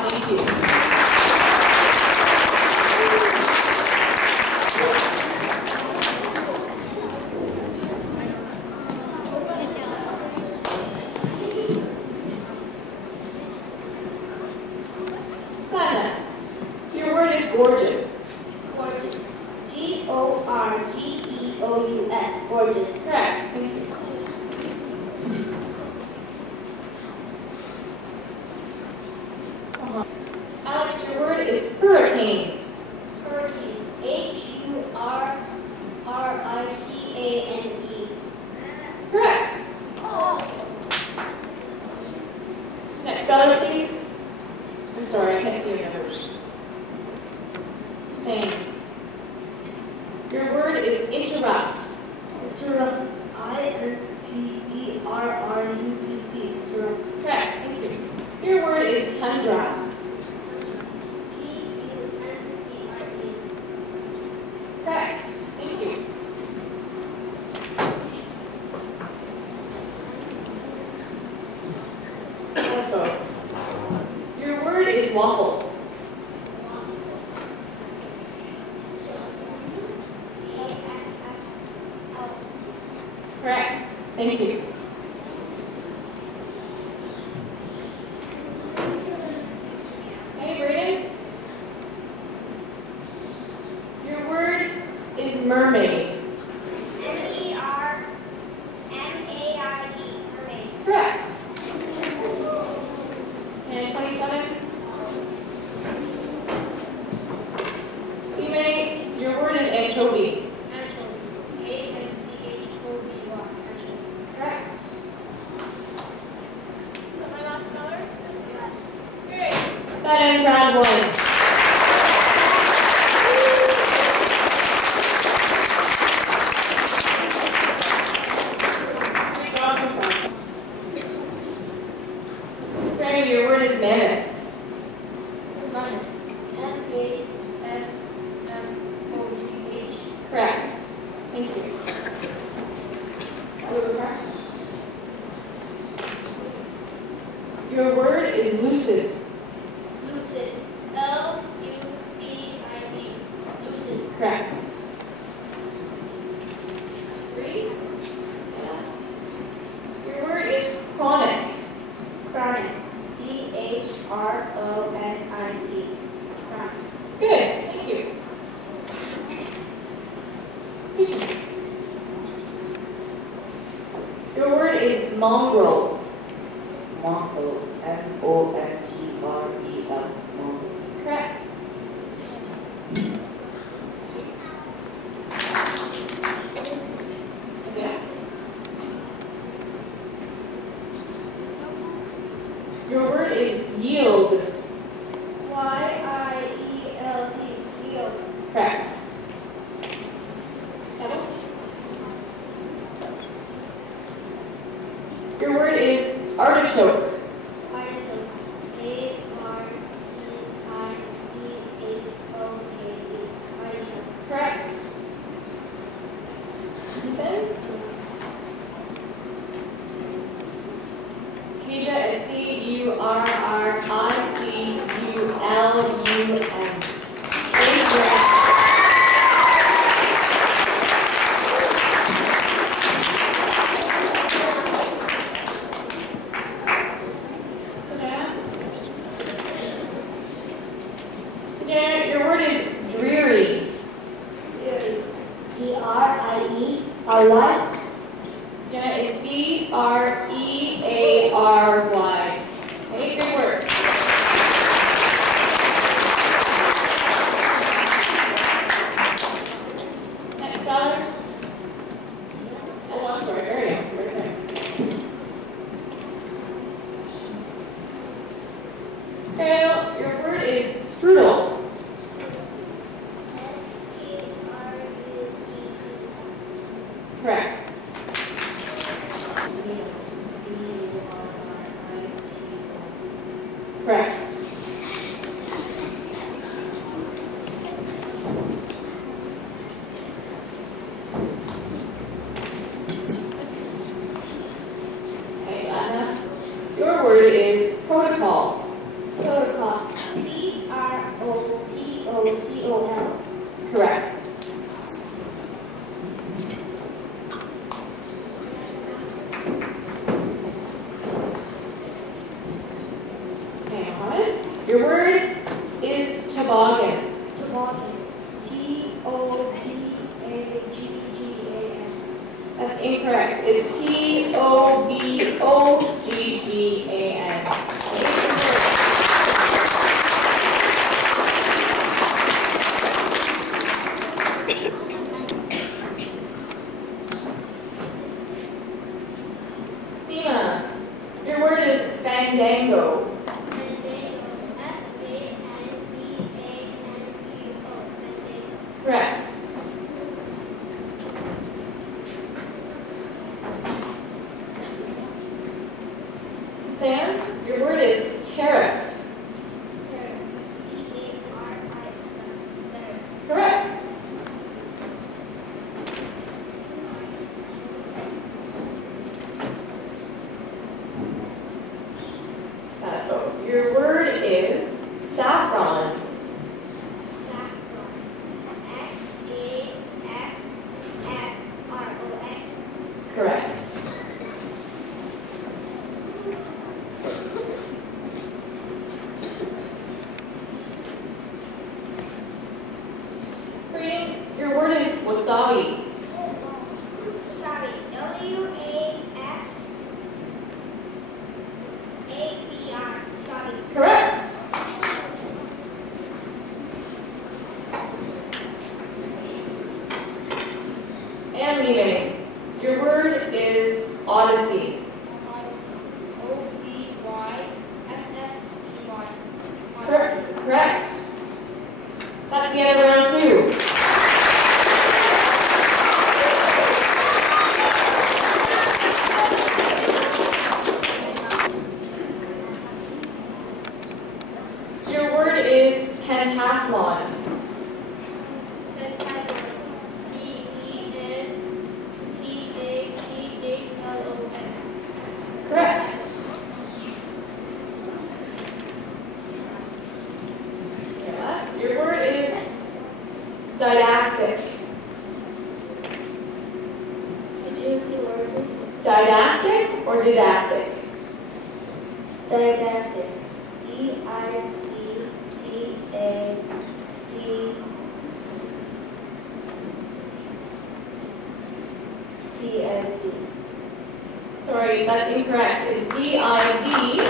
job. Thank you. Sana, your word is gorgeous. Gorgeous. Gorgeous. Gorgeous. Correct. Thank you. Alex, your word is hurricane. Hurricane. Hurricane. Correct. Oh. Next spelling, please. I'm sorry, I can't see any others. Same. Your word is interrupt. Interrupt. Interrupt. Correct. Thank you. Your word is tundra. Tundra. Correct. Thank you. Also, your word is waffle. Correct. Thank you. Hey, Brayden. Your word is mermaid. Mermaid. Correct. And 27. Teammate, your word is anchovy. Correct. Great. That ends round one. Granny, your word is mammoth. Correct. Thank you. Your word is lucid. Lucid. Lucid. Lucid. Correct. 3. Your word is chronic. Chronic. Chronic. Chronic. Good. Thank you. Your word is mongrel. Mongrel. Mongrel. Correct. Yeah. Your word is yield. Yield. Yield. Correct. Kettle? Your word is artichoke. Artichoke. Artichoke. Correct. Ethan? Keisha, it's Curriculum. Thank you. Sajana, your word is dreary. D-R-I-E-R-Y. Sajana, it's D-R-E-A-R-Y. Okay, good work. Next scholar. Oh, I'm sorry, Ariel. Okay. Ariel, your word is strudel. Correct. Correct. Okay, Anna, your word is protocol. Protocol. T-O-C-O-L. Correct. Hang on. Your word is toboggan. Toboggan. T-O-B-A-G-G-A-N. That's incorrect. It's T-O-B-O-G-G-A-N. Thema, your word is fandango. F-A-N-D-A-N-G-O. Correct. Sam, your word is tariff. T-A-R-I-F. Correct. Your word is saffron. Saffron. S-A-F-F-R-O-N. Correct. Green, your word is wasabi. Sorry, W-A-S-A-B-R. Sorry. Correct. And Mime, your word is odyssey. O-D-Y-S-S-E-Y. Correct. That's the end of round 2. Your word is pentathlon. P-E-N-T-A-T-H-L-O-N. Correct. Yeah. Your word is didactic. Didactic or didactic? Didactic. D-I-C-T-A-C-T-I-C. Sorry, that's incorrect. It's D-I-D-A-C-T-I-C.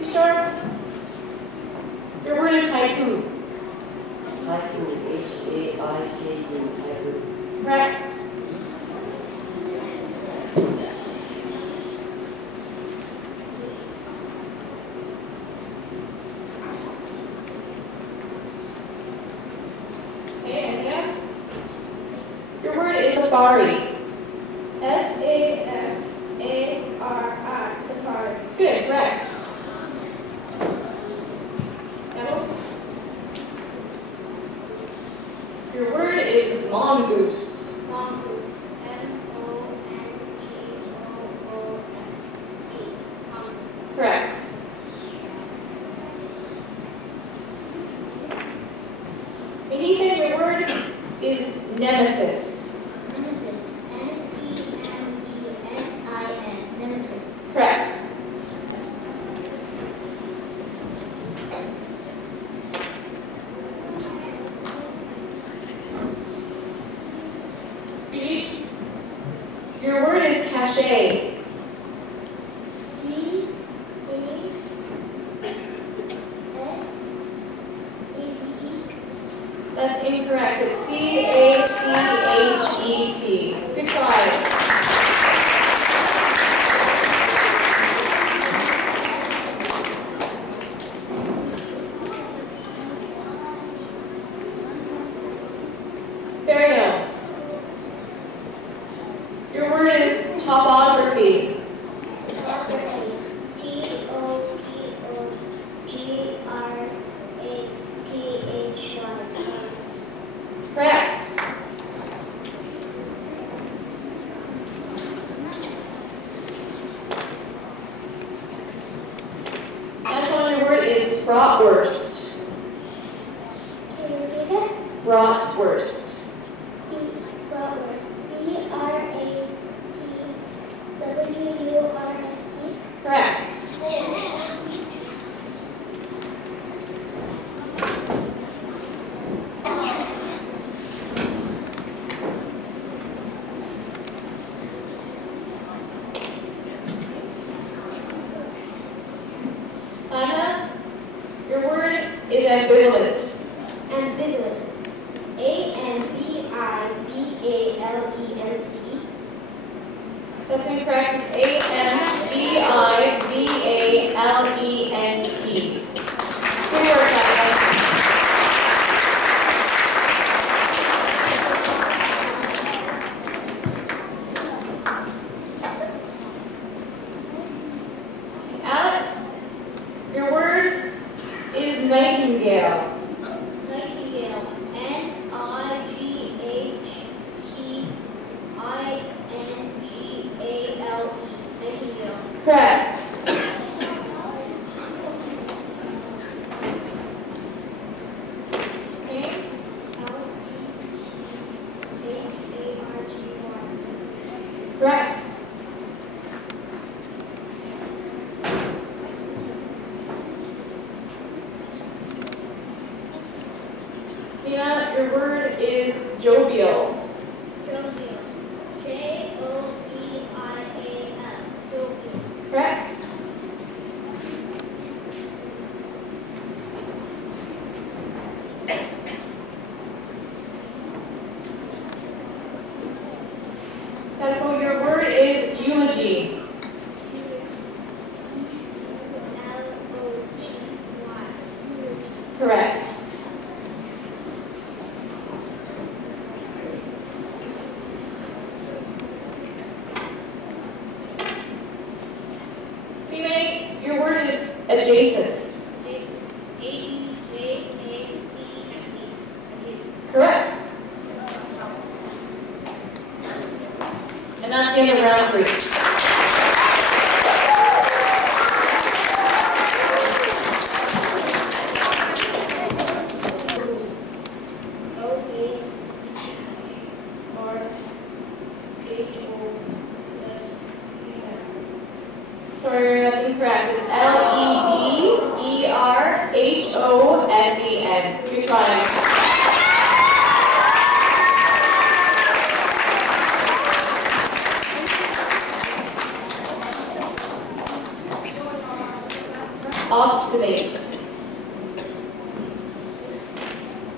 You sure? Your word is haiku. Haiku, H-A-I-K-U, haiku. Correct. Okay, Isaiah? Your word is safari. S-A-F-A-R-I. Safari. Good, correct. Emma? Your word is mongoose. Mongoose. M-O-N-G-O-O-S-E. Mongoose. Correct. Ethan, your word is nemesis. Nemesis. N-E-M-E-S-I-S. Nemesis. Correct. Rajesh, your word is cachet. C-A-S-A-T-E. That's incorrect. It's C-A-C-H-E-T. Good try. Burial. Your word is topography. T-O-P-O-G-R-A-P-H-Y. bratwurst. Can you repeat it? Bratwurst. Bratwurst. B-R-A-T-W-U-R-S-T. Correct. Anna, your word is ambivalent. Ambivalent. A-M-B-I-V-A-L-E-N-T. That's incorrect. It's A-M-B-I-V-A-L-E-N-T. Good work, Anna. Alex, your word is nightingale. Nightingale. N-I-G-H-T-I-N-G-A-L-E. Nightingale. Correct. Okay. L-E-H-A-R-G-Y. Correct. Nina, your word is jovial. Jovial. J-O-V-I-A-L. Jovial. Correct. Tadpole, your word is eulogy. L-O-G-Y. Correct. Female, your word is adjacent. Jason. A-D-J-A-C-N-E. Adjacent. Correct. And that's the end of round 3. Sorry, that's incorrect. It's L-E-D-E-R-H-O-S-E-N. Good try. Obstinate.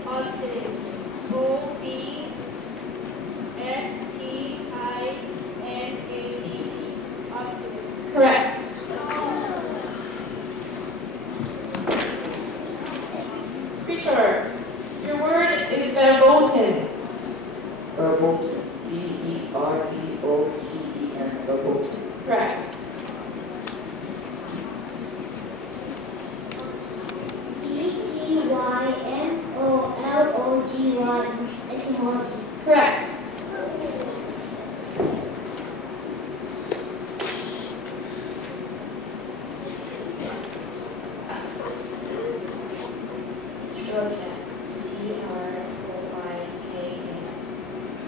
Obstinate. O-B-S-T-I-N-A-T-E. Obstinate. Correct. Christopher, your word is verboten. Verboten. V-E-R-B-O-T-E-N. Verboten. Correct. E-T-Y-M-O-L-O-G-Y. Etymology. Correct. Trojan. T-R-O-I-K-A.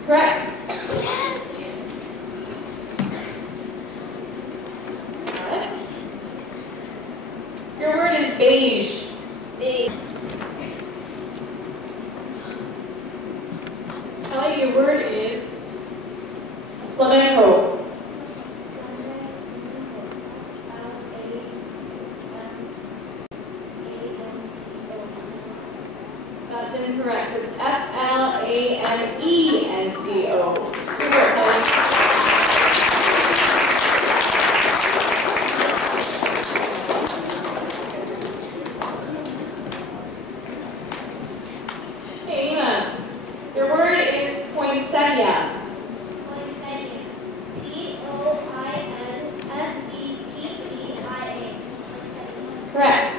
Correct. Your word is beige. Big. Kelly, your word is flamenco. That's incorrect. It's F-L-A-M-E-N-C-O. Good work, Kelly. Hey, Nina, your word is poinsettia. Poinsettia. P-O-I-N-S-E-T-T-I-A. Correct.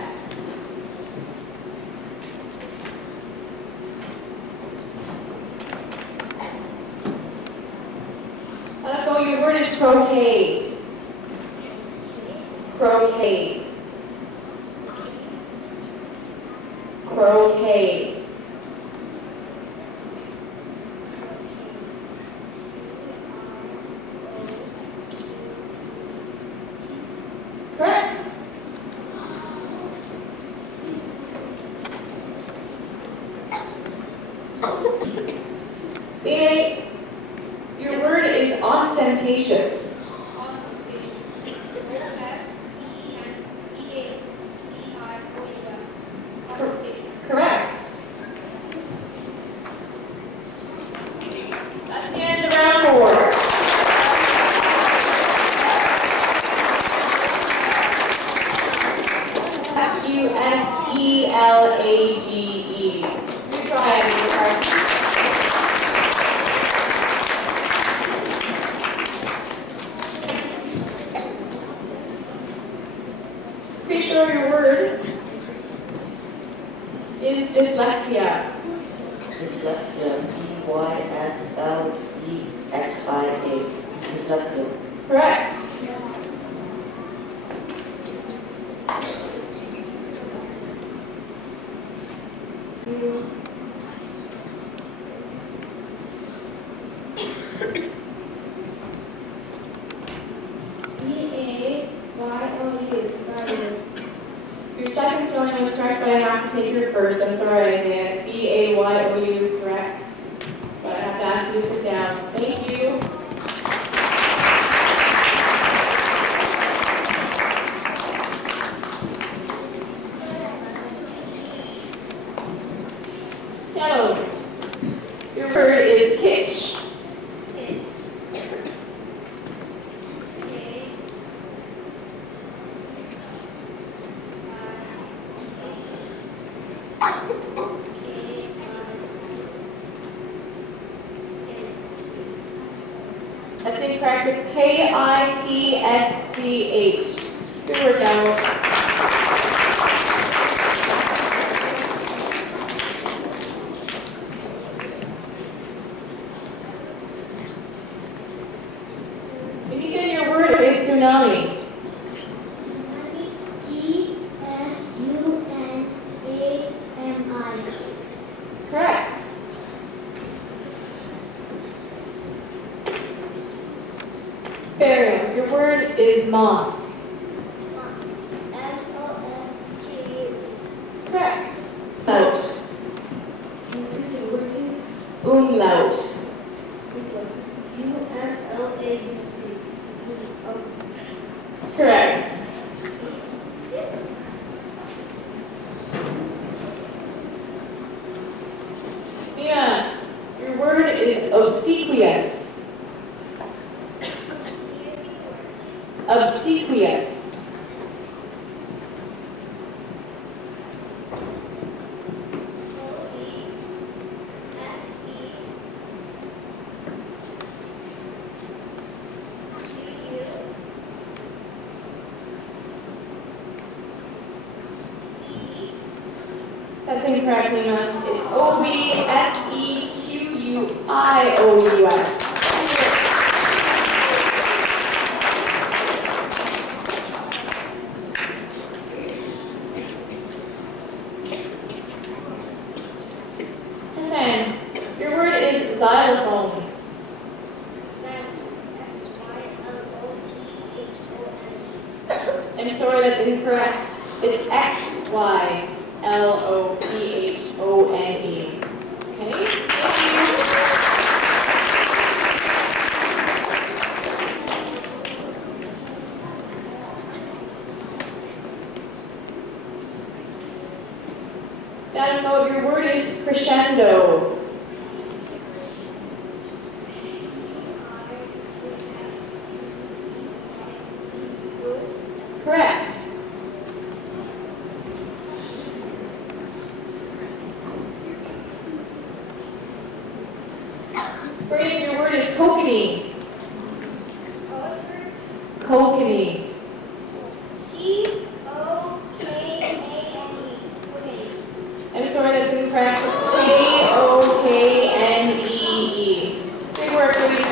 Croquet. Correct. Leonard, your word is ostentatious. Correct. That's the end of round 4. F-U-S-E-L-A-G-E. You try it, pretty sure your word is dyslexia. Dyslexia. D-Y-S-L-E-X-I-A. Dyslexia. Correct. B-A-Y-O-U. Your second spelling was correct, but I have to take your first. I'm sorry, Isaiah. B-A-Y-O-U is correct. But I have to ask you to sit down. Thank you. So, your word is kitsch. That's incorrect. It's K-I-T-S-C-H. Good work, Al. If you get your word, it's tsunami. T-S-U-N-A-M-I. Correct. Burial. Your word is mosque. M-O-S-K-U. Correct. Laut. Umlaut. U-F-L-A-U-T. Correct. Yeah. Your word is obsequious. Obsequious. That's incorrect, Lima. It's O-B-S-E-Q-U-I-O-U-S. Listen, your word is xylophone. I'm sorry, that's incorrect. It's X-Y-L-O-P-H-O-N-E. Okay? Thank you. Down below, your word is crescendo. Correct. Braden, your word is kokanee. Kokanee. C-O-K-A-N-E. I'm sorry, that's incorrect. It's K-O-K-N-E-E. Good work, Braden.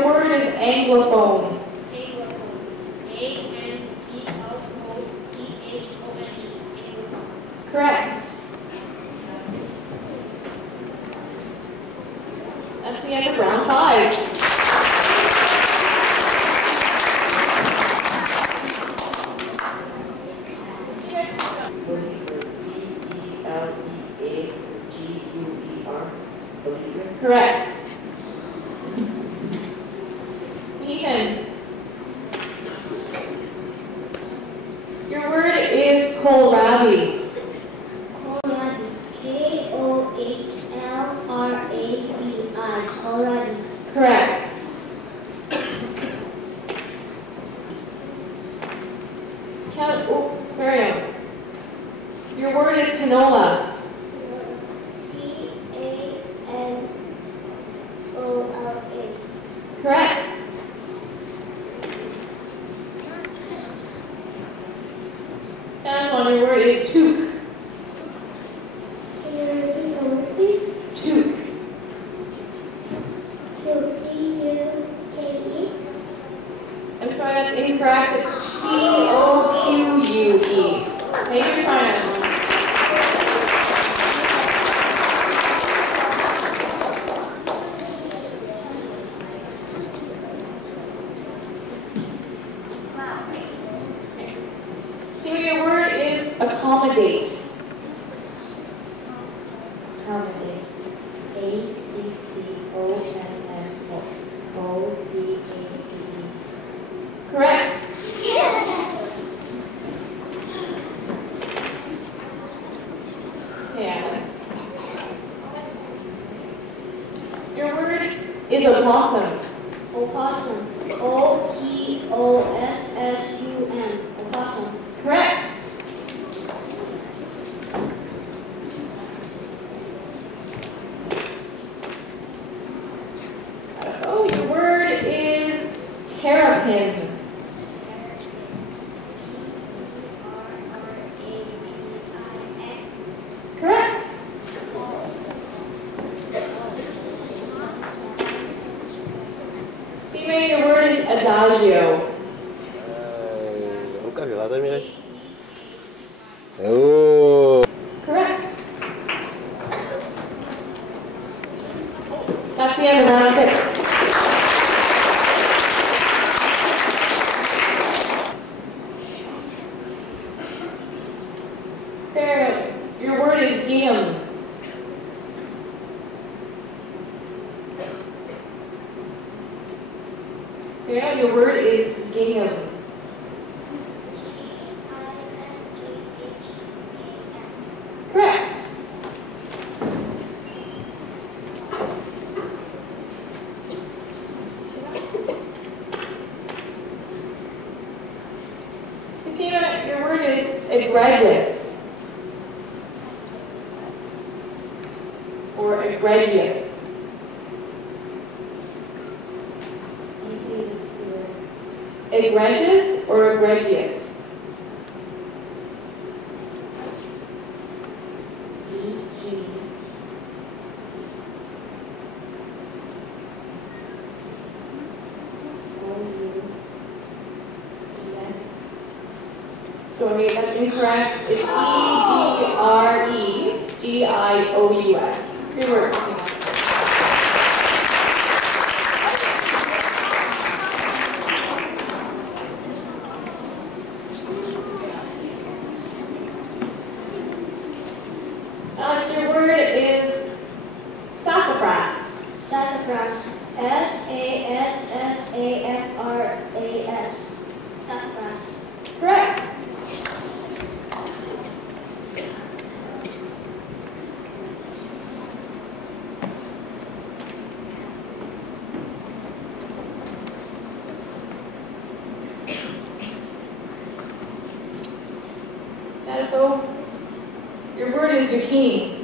Your word is anglophone. Correct. That's the end of round 5. Beleaguer. Beleaguer. Correct. Ethan. Your word is kohlrabi. Kohlrabi. Kohlrabi. Kohlrabi. Correct. Miriam. Your word is canola. Canola. Correct. Last one, your word is toque. Can you repeat the word, please? Toque. T-U-K-E. I'm sorry, that's incorrect. It's T-O-Q-U-E. Thank you, China. Tina, your word is accommodate. Accommodate. A-C-C-O-M-M-O-D-A-T-E. Correct. Yeah. Your word is opossum. Opossum. O-P-O-S-S-U-M. Opossum. Correct. Oh, your word is terrapin. Correct. Female, your word is adagio. Không cần phải vào tay mình đây. Oh. Correct. That's the end of round 6. Fair. Your word is gingham. Fair. Your word is gingham. Correct. Fatima, your word is egregious. Or egregious. Egregious or egregious? Sorry, that's incorrect. It's E-G-R-E-G-I-O-U-S. Good work. Alex, your word is sassafras. Sassafras. S-A-S-S-A-F-R-A-S. Sassafras. Correct. Dadifo, your word is zucchini.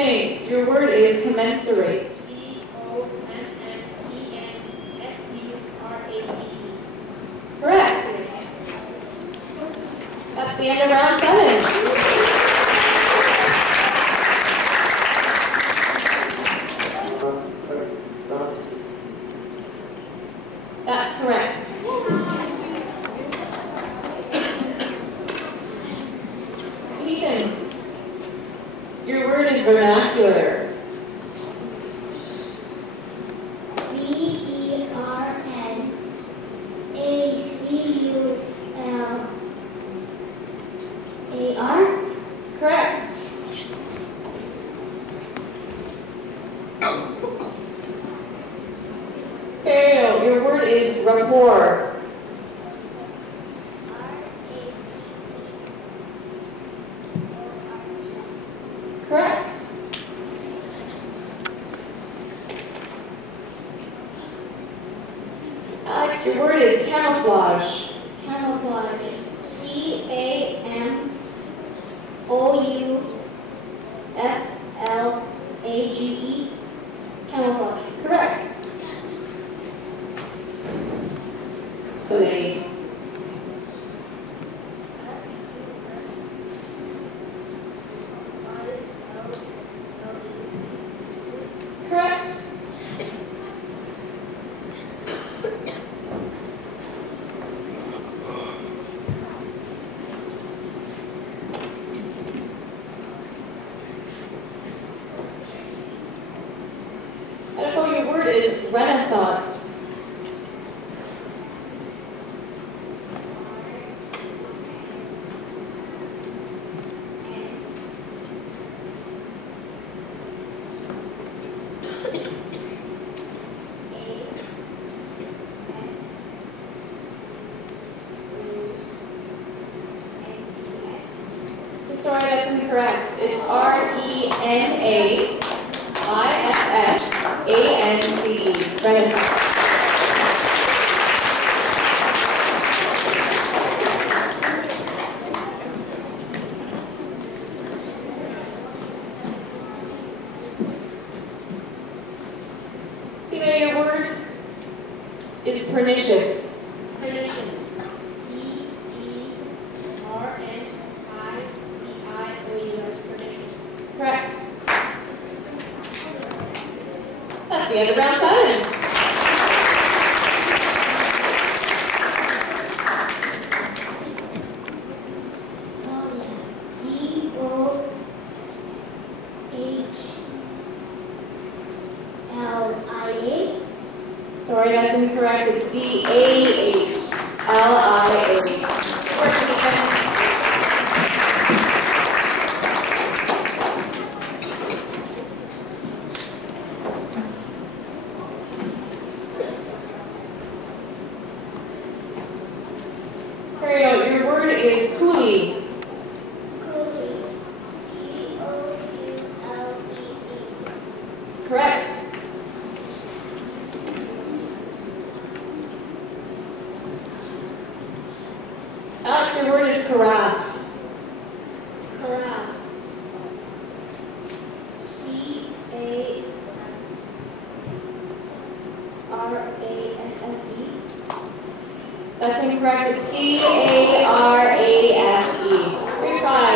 May, your word is commensurate. COMMENSURATE. Correct. That's the end of round 7. That's correct. Ethan, your word is vernacular. VERNACULAR. Correct. Ariel, your word is rapport. Correct. Alex, your word is camouflage. Camouflage. CAMOUFLAGE. Camouflage. Correct. Lady. Correct. Edipo, your word is renaissance. Sorry, that's incorrect. It's RENAISSANCE. Renaissance. Tina, your word is pernicious. Pernicious. PERNICIOUS. Pernicious. Correct. That's the end of round 7. DOHLIA. Sorry, that's incorrect. It's DAHLIA. Work, Ethan. Ariel, your word is coolie. Coolie. COULEE. Correct. Alex, your word is carafe. Carafe. CARAFE. That's incorrect. It's CARAFE. Retry.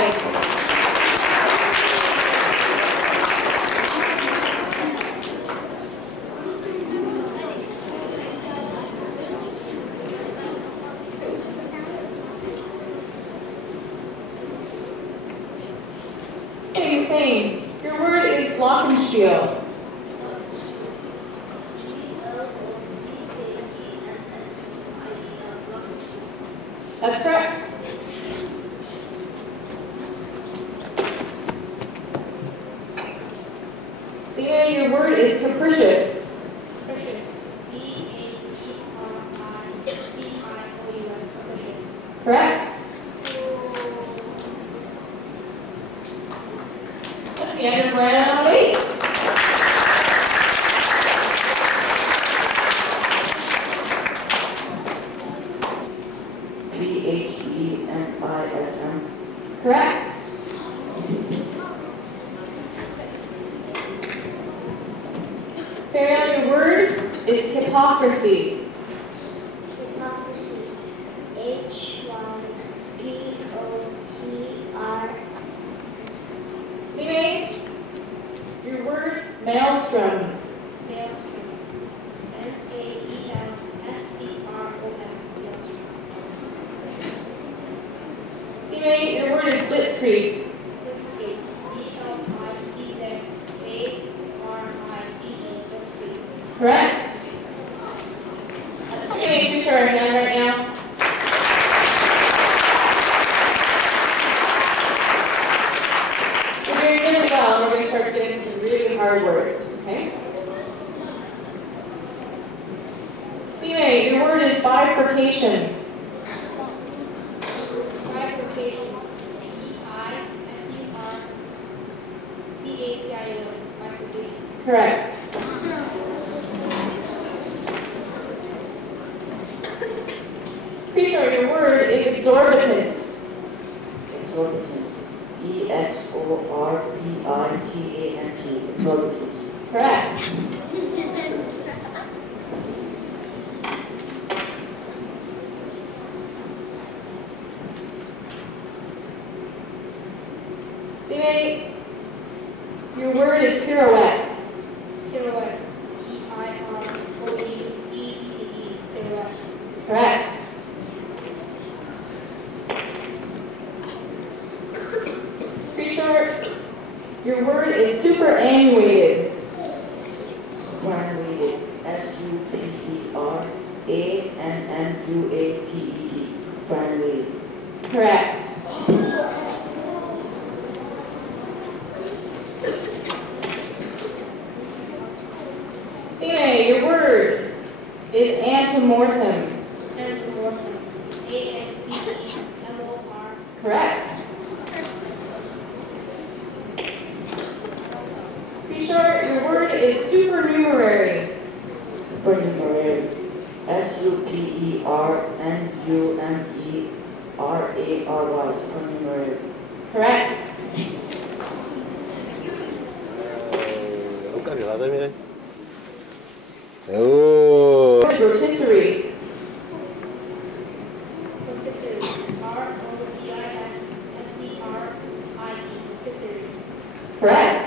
Okay, Hussein, your word is glockenspiel. That's correct. Lena, your word is capricious. Capricious. CAPRICIOUS. Capricious. Correct. That's the end of round 8. THEMISM. Correct. is hypocrisy. Hypocrisy. HYPOCR. Teammate, your word maelstrom. Maelstrom. MAELSTROM. Maelstrom. Teammate, your word is blitzkrieg. Blitzkrieg. BLITZKRIEG. Blitzkrieg. Correct. Teammate, you show our hand right now. You're doing really well. We're going to start getting some really hard words, okay? Teammate, your word is bifurcation. Bifurcation. BIFURCATION. Bifurcation. Correct. Pretty sure your word is exorbitant. Exorbitant. EXORBITANT. Exorbitant. Correct. Teammate, your word is pirouette. Pirouette. PIROETTE. Pirouette. Correct. Pretty sure your word is superannuated. Superannuated. SUPERANNUATED. Superannuated. Correct. Teammate, your word is antemortem. Antemortem. ANTEMOR. Correct. Be short, your word is supernumerary. Supernumerary. SUPERNUMERARY. Supernumerary. Correct. Nunca vi nada, mire. Oh. Rotisserie. Rotisserie. ROTISSERIE. Rotisserie. Correct.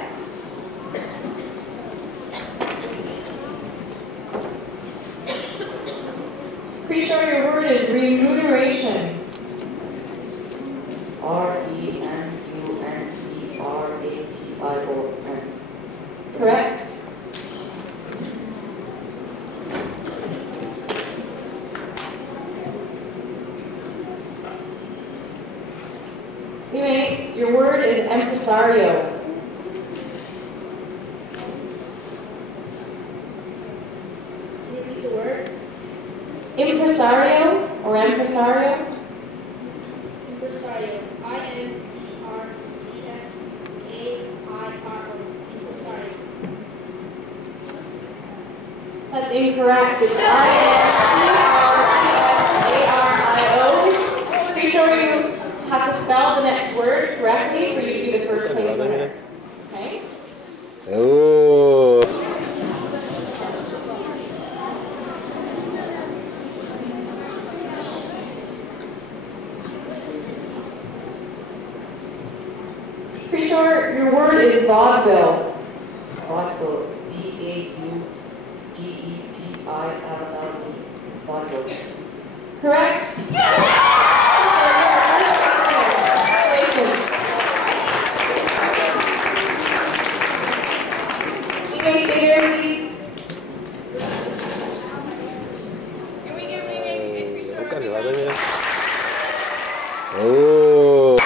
Pretty sure your word is remuneration. REMUNERATION. Correct. Teammate, your word is empresario. Repeat the word. Impresario or empresario? Impresario. IMPRESAIRO. Impresario. That's incorrect. It's I-M-P-R-E-S-A-R-I-O. Pretty sure you have to spell the next word correctly for you to be the first Nunca vi place nada, winner. mire. Okay? Oh. Pretty sure your word is vaudeville. Vaudeville. VAUDEPILLE. Vaudeville. Correct? Congratulations. You may stay there, please. Can we give Nunca vi nada, mire. Oh.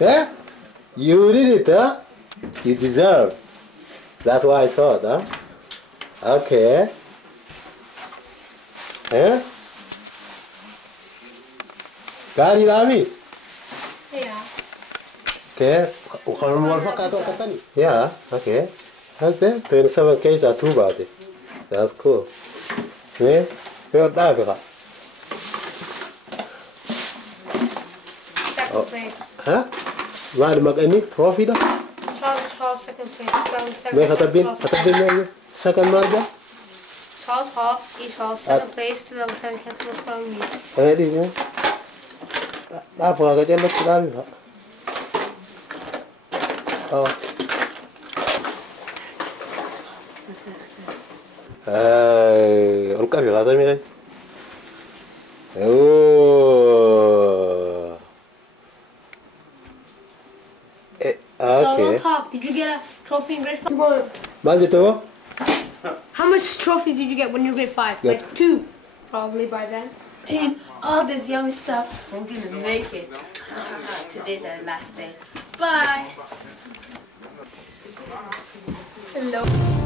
Huh? You did it, huh? You deserve. That's what I thought, huh? Okay. Huh? Got it, Ami? Yeah. Okay. Kalau mau pakai atau kata ni? Yeah. Okay. Okay. 27 Ks are too bad. That's cool. Okay. Feel that, huh? Second place. Huh? Why mag ini trophy dah? Charles second place. May katabin niya. Second marga? Charles Hall, each Hall, second place to level 7 Canton Spelling Bee. Ay, di niya. Apa ka dyan na sinabi ha? Oh. Ay, ang kami kata mi. Oh. So Okay. we'll talk. Did you get a trophy in grade 5? Bakit ito? How much trophies did you get when you were grade 5? Yeah. Like 2, probably by then. Dude, all this yummy stuff. I'm gonna make it. Today's our last day. Bye. Hello.